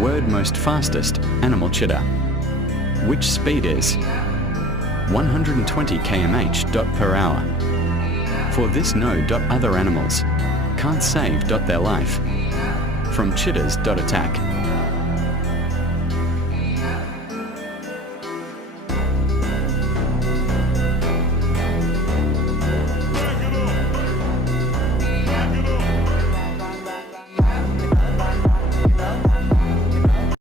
Word most fastest animal cheetah. Which speed is 120 km/h dot per hour. For this know dot other animals. Can't save dot their life. From cheetahs dot attack.